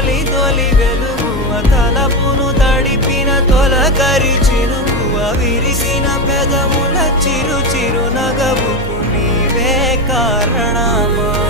తొలి తొలి వెలుగువ తలపును తడిపిన తొలకరి చినుకువ విరిసిన పెదముల చిరు చిరు నగవుకు నీవే కారణమా